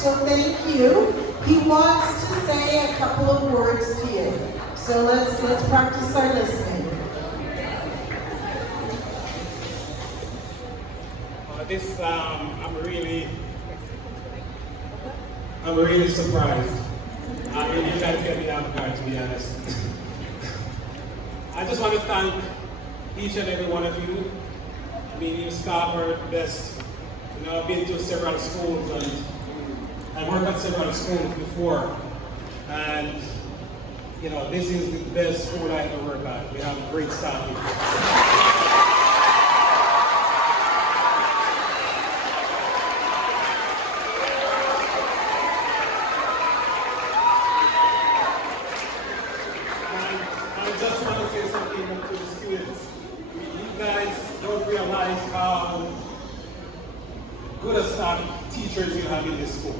so thank you. He wants to say a couple of words to you. So let's practice our listening. I'm really surprised. You guys get me off guard, to be honest. I just want to thank each and every one of you. I mean, you staff are the best. You know, I've been to several schools and I worked at several schools before. And, you know, this is the best school I ever worked at. We have great staff here. Good as staff teachers you have in this school.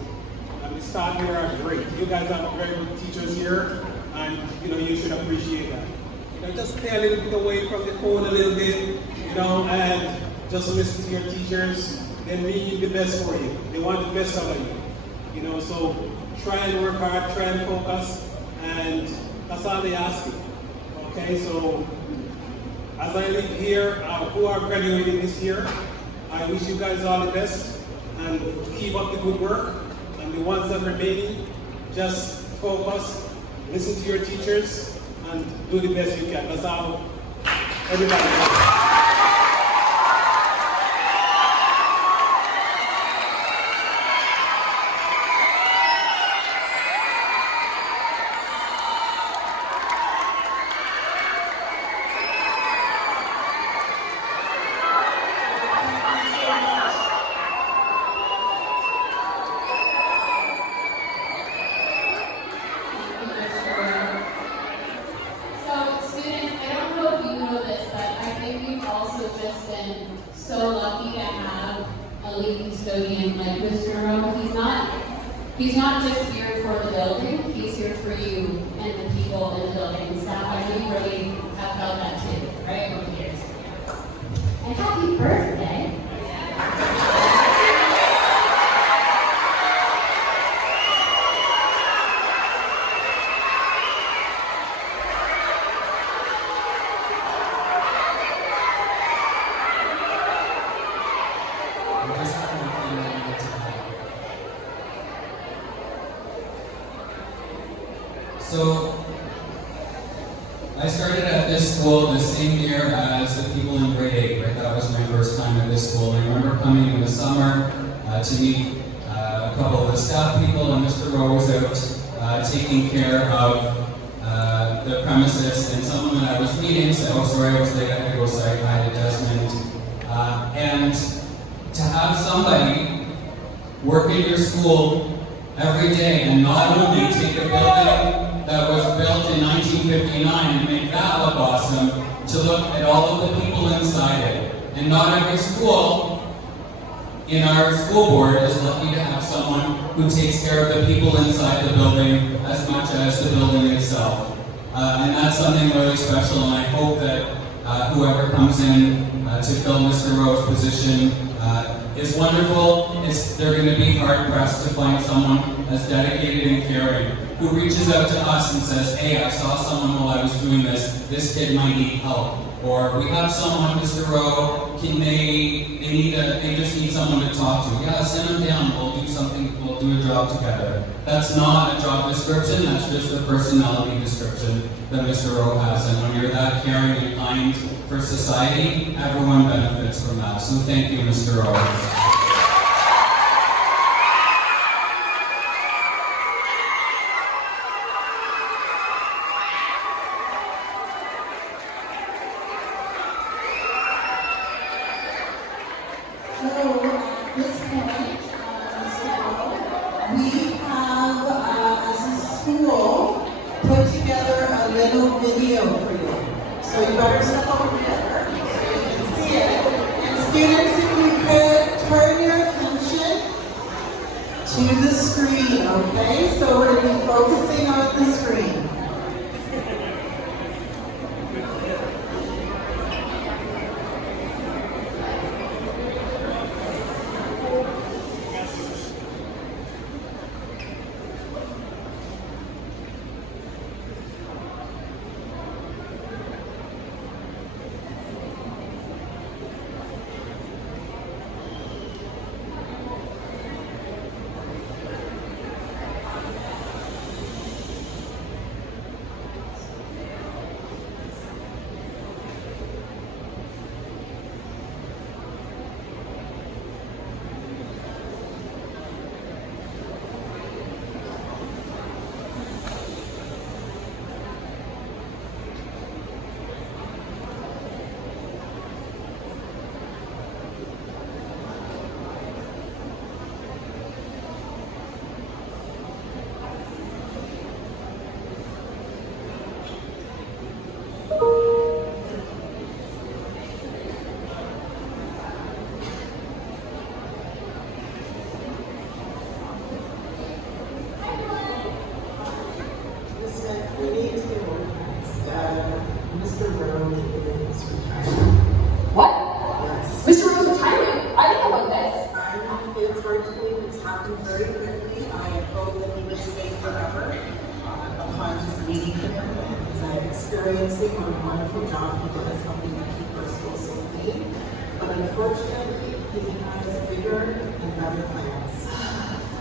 And the staff here are great. You guys have very good teachers here, and you should appreciate that. Just stay a little bit away from the phone a little bit, and just listen to your teachers. They need the best for you. They want the best out of you. So try and work hard, try and focus, and that's all they ask you. Okay, so as I leave here, who are graduating this year, I wish you guys all the best and keep up the good work. And the ones that are remaining, just focus, listen to your teachers, and do the best you can. That's all everybody does. Like Mr. Rowe, he's not just here for the building, he's here for you and the people in the building and staff. I know you really have felt that too, right, over the years. And happy birthday. So, I started at this school the same year as the people in grade 8, right? That was my first time at this school. And I remember coming in the summer to meet a couple of the staff people, and Mr. Rowe was out taking care of the premises, and someone that I was meeting said, oh sorry, I was late, I had to go say hi to Desmond. And to have somebody work in your school every day and not only take a building that was built in 1959 and make that look awesome, to look at all of the people inside it. And not every school in our school board is lucky to have someone who takes care of the people inside the building as much as the building itself. And that's something really special, and I hope that whoever comes in to fill Mr. Rowe's position is wonderful. They're going to be hard-pressed to find someone as dedicated and caring, who reaches out to us and says, hey, I saw someone while I was doing this kid might need help. Or we have someone, Mr. Rowe, they just need someone to talk to. Yeah, send them down, we'll do something, we'll do a job together. That's not a job description, that's just a personality description that Mr. Rowe has. And when you're that caring and kind for society, everyone benefits from that. So thank you, Mr. Rowe. experiencing what a wonderful job he does helping to keep our school so clean. But unfortunately, he has bigger and better plans.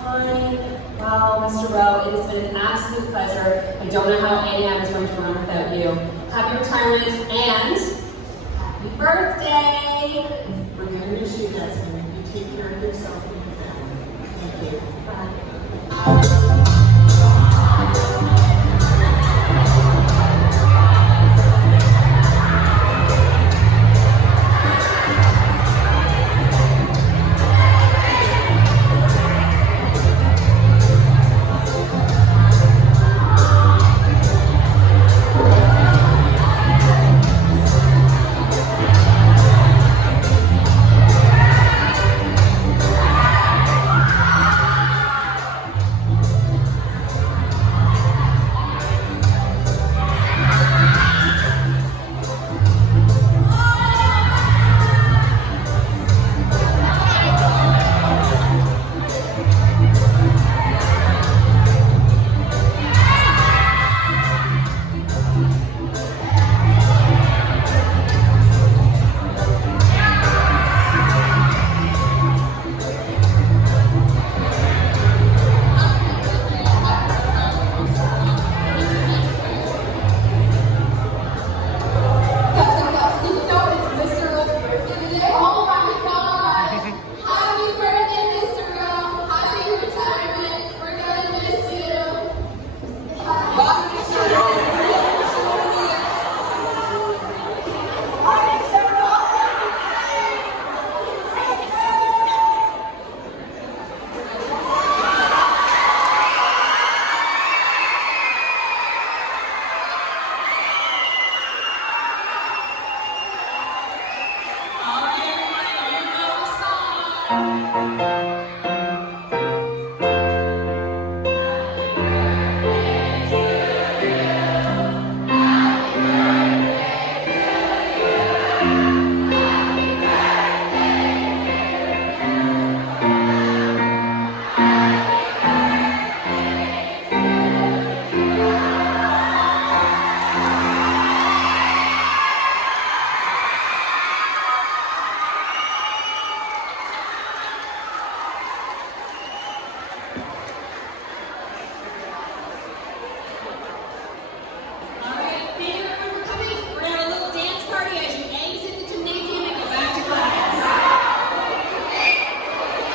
Fine. Well, Mr. Rowe, it has been an absolute pleasure. I don't know how AAM is going to run without you. Happy retirement and happy birthday! We're going to miss you, Desmond. You take care of yourself and your family. Thank you. Bye.